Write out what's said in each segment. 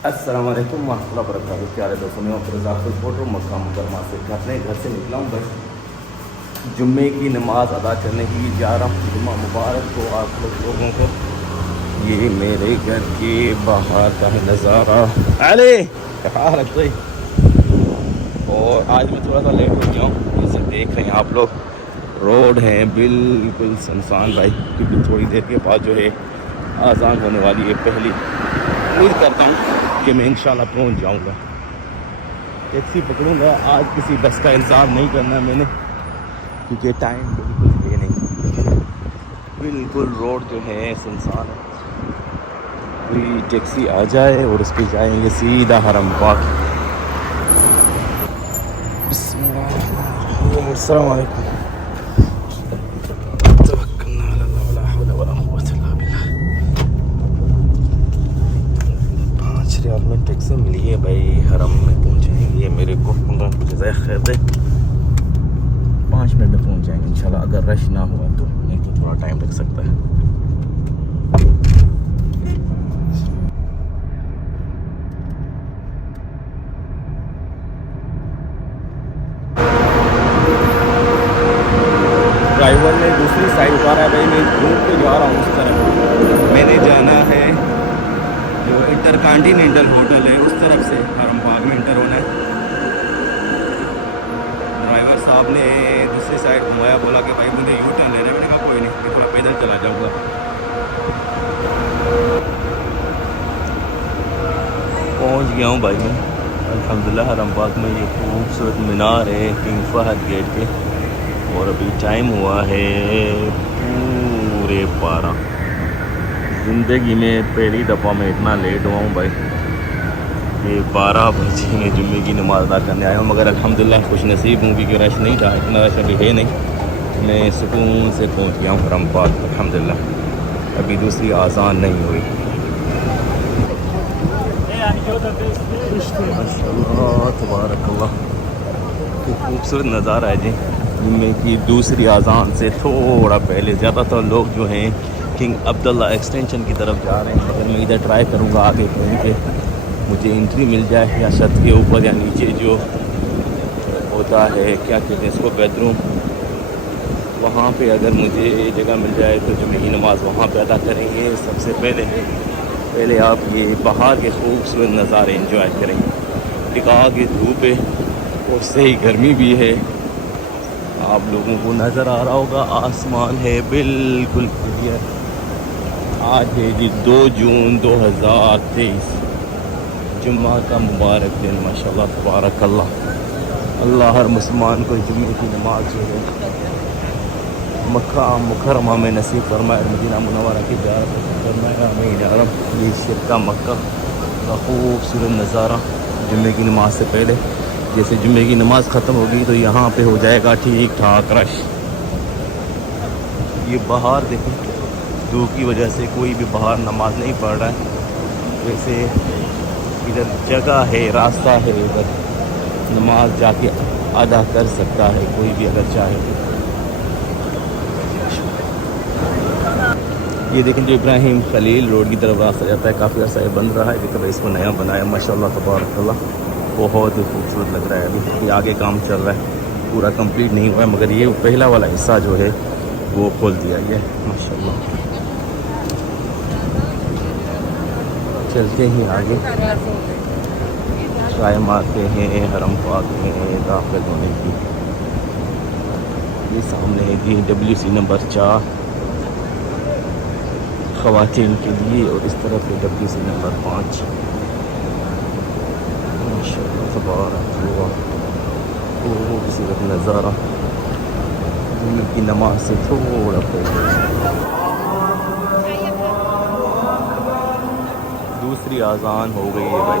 अस्सलाम वालेकुम वरहमतुल्लाहि वबरकातुहू। प्यारे दोस्तों, मैं फिरोज़ाफुल फोटो मक्का मुकर्रमा से अपने घर से निकला हूँ। बस जुम्मे की नमाज़ अदा करने के लिए जा रहा हूँ। जुम्मा मुबारक हो आप लोगों को। ये मेरे घर के बाहर का नज़ारा। अरे कहाँ रख गई। और आज मैं थोड़ा सा लेट हो गया हूँ, जैसे देख रहे हैं आप लोग। रोड है बिल्कुल सुनसान भाई, क्योंकि थोड़ी देर के बाद जो है आज़ान होने वाली है पहली। उम्मीद करता हूँ कि मैं इंशाल्लाह पहुँच जाऊँगा। टैक्सी पकड़ूँगा आज, किसी बस का इंतज़ार नहीं करना मैंने, क्योंकि टाइम बिल्कुल ये नहीं। बिल्कुल रोड जो है सुनसान है। कोई टैक्सी आ जाए और उस पर जाएंगे सीधा हरम पाक। बिस्मिल्लाह, अस्सलाम वालेकुम। तवक्कलना अल्लाह, वला हौला वला कुव्वता इल्ला बिल्लाह। 5 रियाल में टैक्सी मिली है भाई, हरम में पहुंचाएंगे मेरे को। कुछ खैर दे, 5 मिनट में पहुंच जाएंगे इंशाल्लाह, अगर रश ना हुआ तो, नहीं तो थोड़ा टाइम लग सकता है। ड्राइवर ने दूसरी साइड उतारा है भाई, मैं घूम के जा रहा हूँ उस तरफ। मैंने जाना है जो इंटरकॉन्टिनेंटल होटल है उस तरफ से हरम बाग में इंटर होना है। ड्राइवर साहब ने दूसरी साइड घुमाया, बोला कि भाई मुझे यू टर्न लेना है। मैंने कहा कोई नहीं, मैं थोड़ा पैदल चला जाऊँगा। पहुँच गया हूँ भाई मैं अल्हम्दुलिल्लाह हरम बाग में। ये खूबसूरत मीनार है किंग फहद गेट के, और अभी टाइम हुआ है पूरे 12। ज़िंदगी में पहली दफ़ा मैं इतना लेट हुआ हूँ भाई। ये 12 बजे में जुम्मे की नमाज़ अदा करने आया हूँ, मगर अल्हम्दुलिल्लाह खुश नसीब हूँ क्योंकि रश नहीं था, इतना रश अभी है नहीं। मैं सुकून से पहुँच गया हूँ हरम पाक अल्हम्दुलिल्लाह। अभी दूसरी आज़ान नहीं हुई। माशाअल्लाह तबारकल्लाह, खूबसूरत नज़ारा है जी। जुम्मे की दूसरी आज़ान से थोड़ा पहले ज़्यादातर लोग जो हैं किंग अब्दुल्ला एक्सटेंशन की तरफ जा रहे हैं, मगर मैं इधर ट्राई करूँगा आगे कहीं पे मुझे एंट्री मिल जाए, या छत के ऊपर या नीचे जो होता है क्या कहते हैं इसको, बेडरूम, वहाँ पे अगर मुझे जगह मिल जाए तो जुम्मे की नमाज़ वहाँ पे अदा करेंगे। सबसे पहले आप ये बाहर के खूबसूरत नज़ारे इंजॉय करें। टिका की धूप है और सही गर्मी भी है, आप लोगों को नज़र आ रहा होगा। आसमान है बिल्कुल क्लियर। आज है जी 2 जून 2023, जुम्मा का मुबारक दिन। माशाल्लाह तबारकल्लाह। अल्लाह हर मुसलमान को जुम्मे की नमाज जो है मक्का मुकर्रमा में नसीब फरमाए, मदीना मुनव्वरा की ज़ियारत फरमाए। आमीन या रब। ये शिरका मक्का का खूबसूरत नज़ारा जुम्मे की नमाज से पहले। जैसे जुम्मे की नमाज़ ख़त्म होगी तो यहाँ पे हो जाएगा ठीक ठाक रश। ये बाहर देखो, धूप की वजह से कोई भी बाहर नमाज नहीं पढ़ रहा है। वैसे इधर जगह है, रास्ता है, इधर नमाज जाके अदा कर सकता है कोई भी अगर चाहे। ये देखें जो इब्राहिम खलील रोड की तरफ रास्ता जाता है, काफ़ी अर्सा बन रहा है, लेकिन इसको नया बनाया माशाल्लाह तबारकल्लाह। बहुत ही खूबसूरत लग रहा है। अभी आगे काम चल रहा है, पूरा कंप्लीट नहीं हुआ है, मगर ये पहला वाला हिस्सा जो है वो खोल दिया गया है माशाल्लाह। चलते ही आगे ट्राई मारते हैं हरम पाक में दाखिल होने की। ये सामने है जी WC नंबर 4 ख़वातीन के लिए, और इस तरफ है WC नंबर 5। माशाअल्लाह तबारकल्लाह, खूबसूरत नज़ारा जुम्मे की नमाज से थोड़ा पहले। दूसरी आज़ान हो गई है भाई।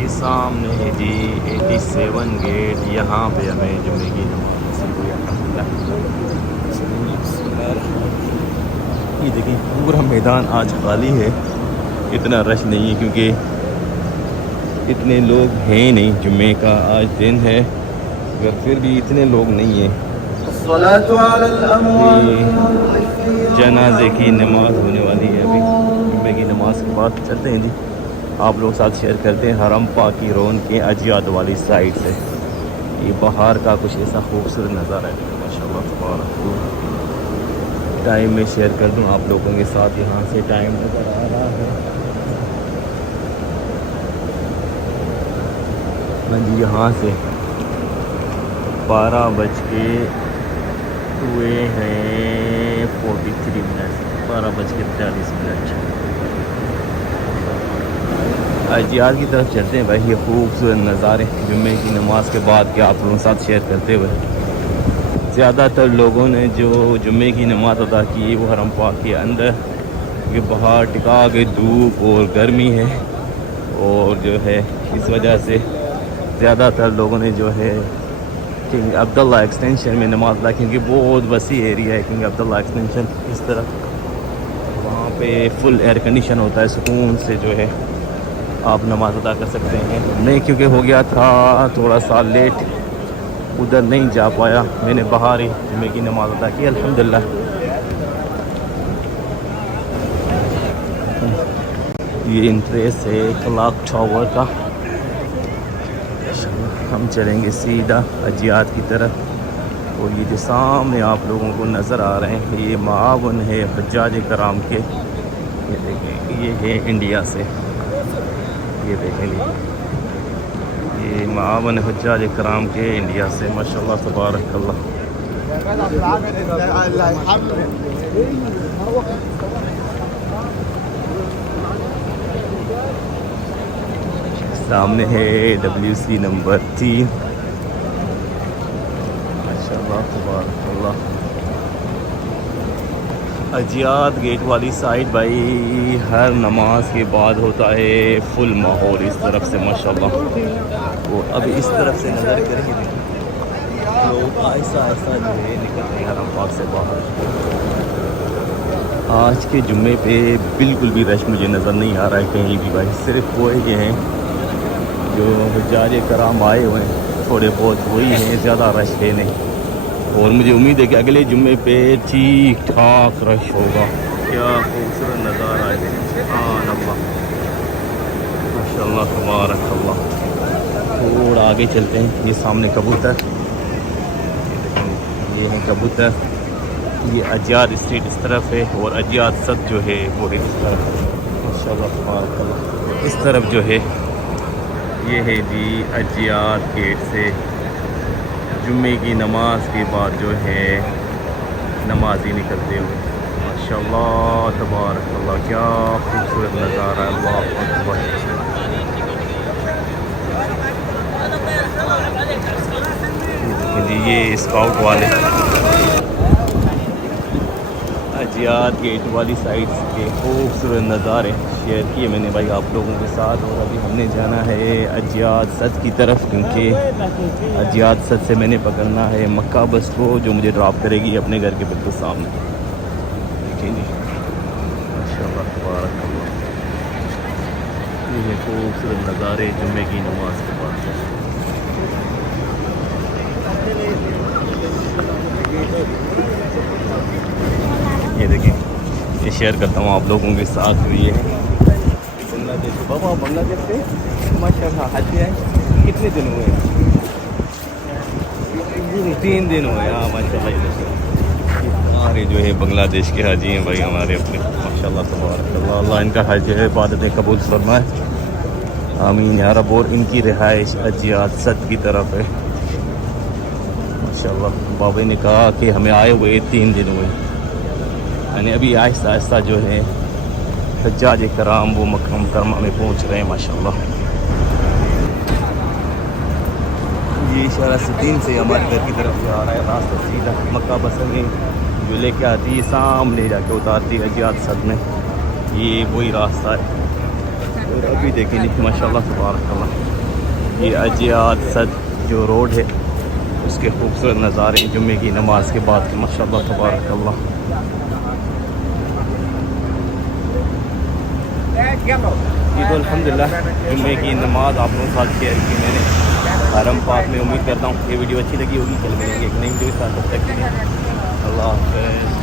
ये सामने है जी 87 गेट। यहाँ पे हमें जुम्मे की नमाज़ हुई अल्हम्दुलिल्लाह। ये देखिए पूरा मैदान आज खाली है, इतना रश नहीं है क्योंकि इतने लोग हैं नहीं। जुम्मे का आज दिन है मगर फिर भी इतने लोग नहीं हैं। जनाजे की नमाज़ होने वाली है अभी। जुम्मे की नमाज़ के बाद चलते हैं जी, आप लोग साथ शेयर करते हैं हरम पाक की रौनक के अजियाद वाली साइड से। ये बाहर का कुछ ऐसा खूबसूरत नज़ारा है माशाल्लाह तबारक। टाइम में शेयर कर दूं आप लोगों के साथ। यहाँ से टाइम नज़र आ रहा है जी, यहाँ से 12 बज के हुए हैं 43 मिनट, 12 बज के 40 मिनट। अजियाद की तरफ चलते हैं भाई। ये खूबसूरत नज़ारे जुम्मे की नमाज़ के बाद के आप लोगों के साथ शेयर करते हुए। ज़्यादातर लोगों ने जो जुम्मे की नमाज़ अदा की वो हरम पाक के अंदर, क्योंकि बाहर टिका के धूप और गर्मी है और जो है इस वजह से ज़्यादातर लोगों ने जो है किंग अब्दुल्ला एक्सटेंशन में नमाज़ अदा, क्योंकि बहुत वसी एरिया है किंग अब्दुल्ला एक्सटेंशन इस तरफ। वहाँ पे फुल एयर कंडीशन होता है, सुकून से जो है आप नमाज़ अदा कर सकते हैं। मैं क्योंकि हो गया था थोड़ा सा लेट, उधर नहीं जा पाया, मैंने बाहर ही जुम्मे की नमाज़ अदा की अल्हम्दुलिल्लाह। ये इंट्रेस है क्लॉक टावर का। हम चलेंगे सीधा अजियाद की तरफ और ये जो सामने आप लोगों को नज़र आ रहे हैं ये मावन है हज्जाज कराम के। ये देखें, ये है इंडिया से, ये देखें ये मावन हज्जाज कराम के इंडिया से माशाल्लाह तबारकल्लाह। सामने है WC नंबर 3 माशाल्लाह तबारकल्लाह। अजियाद गेट वाली साइड भाई हर नमाज के बाद होता है फुल माहौल इस तरफ से माशाल्लाह। वो अब इस तरफ से नज़र करेंगे लोग आहिस्ता आहिस्ता जो है निकल रहे हैं हरम पाक से बाहर। आज के जुम्मे पे बिल्कुल भी रश मुझे नज़र नहीं आ रहा है कहीं भी भाई। सिर्फ वो ये हैं जो हज्जाज कराम आए हुए हैं थोड़े बहुत, वही हैं, ज़्यादा रश है नहीं। और मुझे उम्मीद है कि अगले जुम्मे पे ठीक ठाक रश होगा। क्या खूबसूरत नज़ारा है माशाल्लाह तबारकल्लाह। थोड़ा आगे चलते हैं, ये सामने कबूतर, ये है कबूतर। ये अजियाद स्ट्रीट इस तरफ है और अजियाद सद जो है वो इस तरफ माशाल्लाह तबारकल्लाह। इस तरफ जो है ये है जी अजियाद गेट से जुम्मे की नमाज के बाद जो है नमाजी निकलते हुए माशाल्लाह तबारकल्लाह। क्या खूबसूरत नज़ारा है, अल्लाह अकबर। ये स्काउट वाले अजियाद गेट वाली साइड के खूबसूरत नज़ारे शेयर किए मैंने भाई आप लोगों के साथ। और अभी हमने जाना है अजियाद सद की तरफ, क्योंकि अजियाद सद से मैंने पकड़ना है मक्का बस को जो मुझे ड्रॉप करेगी अपने घर के बिल्कुल सामने। देखिए जी माशाल्लाह तबारकल्लाह, ये खूबसूरत नज़ारे जुम्मे की नमाज के बाद। ये देखिए, ये शेयर करता हूँ आप लोगों के साथ। ये बांग्लादेश, बाबा बांग्लादेश से माशाल्लाह हज पे आए कितने दिन हुए? 3 दिन हुए। हाँ माशाल्लाह। हमारे जो है बांग्लादेश के हाजी हैं भाई हमारे अपने माशाल्लाह तबारकल्लाह। अल्लाह इनका हज है इबादतें कबूल फरमाए, आमीन या रब। और इनकी रिहाइश अजियाद सद की तरफ है माशाल्लाह। बाबा ने कहा कि हमें आए हुए 3 दिन हुए, यानी अभी आहिस्ता आहिस्ता जो है हज्जाज कराम वो मक्का मुकर्रमा में पहुंच रहे हैं माशाल्लाह। ये इशारा सिद्दीन से हमारे घर की तरफ जा रहा है रास्ता सीधा। मक्का बस में जो लेके आती है सामने जाके उतारती है अजियाद सद में, ये वही रास्ता है। और अभी देखेंगे माशाल्लाह तबारकल्लाह। ये अजियात सद जो रोड है उसके खूबसूरत नज़ारे जुम्मे की नमाज के बाद के माशाअल्लाह तबारकल्लाह। ये तो अल्हम्दुलिल्लाह जुम्मे की नमाज आप लोगों के साथ शेयर की मैंने हरम पाक में। उम्मीद करता हूँ ये वीडियो अच्छी लगी होगी। कल मिलेंगे एक नई वीडियो के साथ, तब तक के लिए अल्लाह हाफ़िज़।